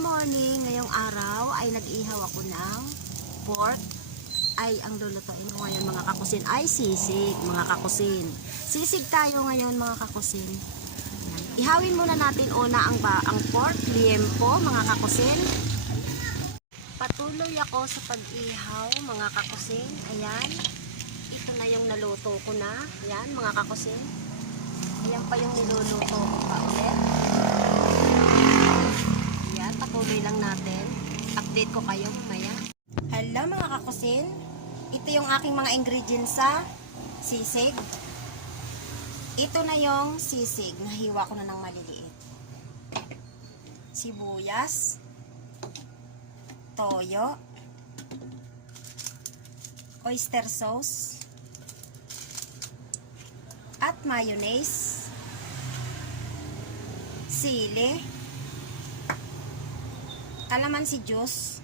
morning! Ngayong araw ay nag-ihaw ako ng pork. Ay, ang lulutuin ko ngayon mga kakusin ay sisig, mga kakusin. Sisig tayo ngayon mga kakusin. Ayan. Ihawin muna natin una ang pork, liempo mga kakusin. Patuloy ako sa pag-ihaw mga kakusin. Ayan. Ito na yung naluto ko na. Ayan mga kakusin. Ayan pa yung niluluto ko pa ulit. Ayan, patuloy lang natin. Update ko kayo mamaya. Hello mga kakusin. Ito yung aking mga ingredients sa sisig. Ito na yung sisig. Nahiwa ko na ng maliliit. Sibuyas. Toyo. Oyster sauce. At mayonnaise. Sili. Kalamansi juice.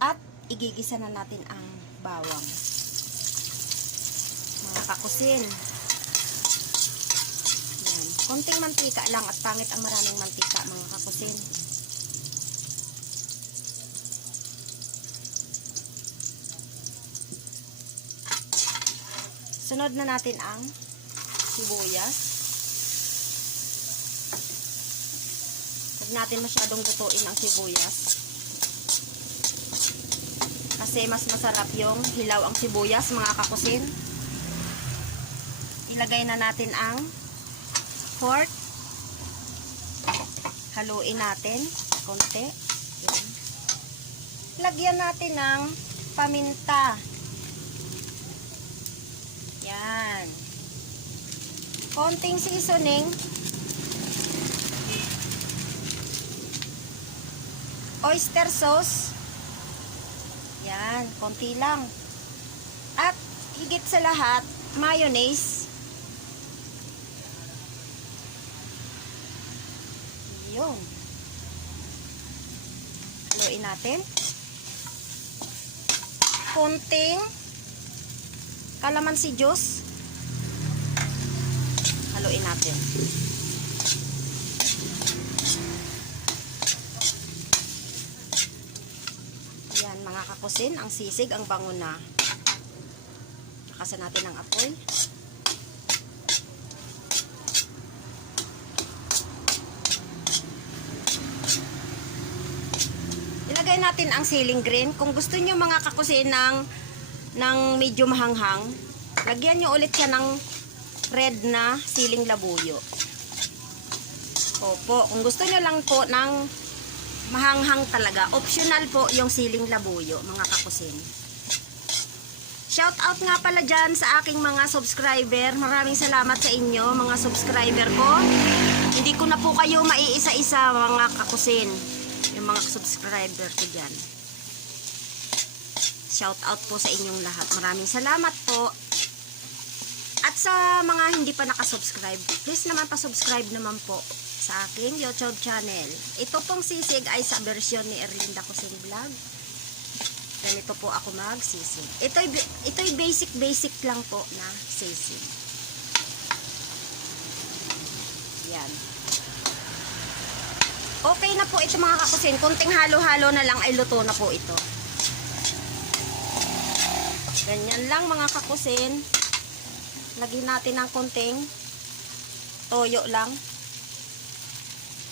At igigisa na natin ang bawang. Mga kakusin. Yan. Konting mantika lang at pangit ang maraming mantika mga kakusin. Sunod na natin ang sibuyas. Huwag natin masyadong lutuin ang sibuyas. Kasi mas masarap yung hilaw ang sibuyas mga kakusin. Ilagay na natin ang pork. Haluin natin konti. Yan. Lagyan natin ng paminta. Yan. Konting seasoning. Oyster sauce. Yan, konti lang. At higit sa lahat, mayonnaise. Yun. Haluin natin. Konting kalamansi juice. Haluin natin. Yan mga kakusin, ang sisig, ang bango na. Nakasan natin ang apoy. Ilagay natin ang siling green. Kung gusto nyo mga kakusin ng medyo mahanghang, lagyan nyo ulit siya ng red na siling labuyo. Opo, kung gusto nyo lang po ng mahanghang talaga, optional po yung siling labuyo mga kakusin. Shout out nga pala dyan sa aking mga subscriber. Maraming salamat sa inyo mga subscriber ko. Hindi ko na po kayo maiisa-isa mga kakusin, yung mga subscriber ko dyan. Shout out po sa inyong lahat. Maraming salamat po. At sa mga hindi pa nakasubscribe, please naman pa-subscribe naman po sa aking YouTube channel. Ito pong sisig ay sa version ni Erlinda Cusing Vlog. Ganito po ako magsisig. Ito'y basic lang po na sisig. Yan. Okay na po ito mga kakusin. Kunting halo-halo na lang ay luto na po ito. Ganyan lang mga kakusin. Lagyan natin ng konting toyo lang.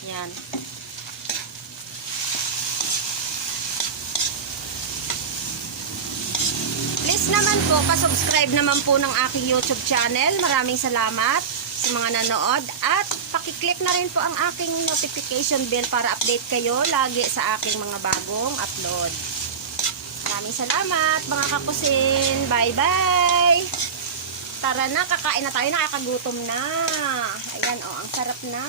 Yan. Please naman po, pa-subscribe naman po ng aking YouTube channel. Maraming salamat sa mga nanood. At pakiclick na rin po ang aking notification bell para update kayo lagi sa aking mga bagong upload. Maraming salamat mga kakusin. Bye-bye! Tara na, kakain na tayo. Nakakagutom na. Ayan, oh, ang sarap na.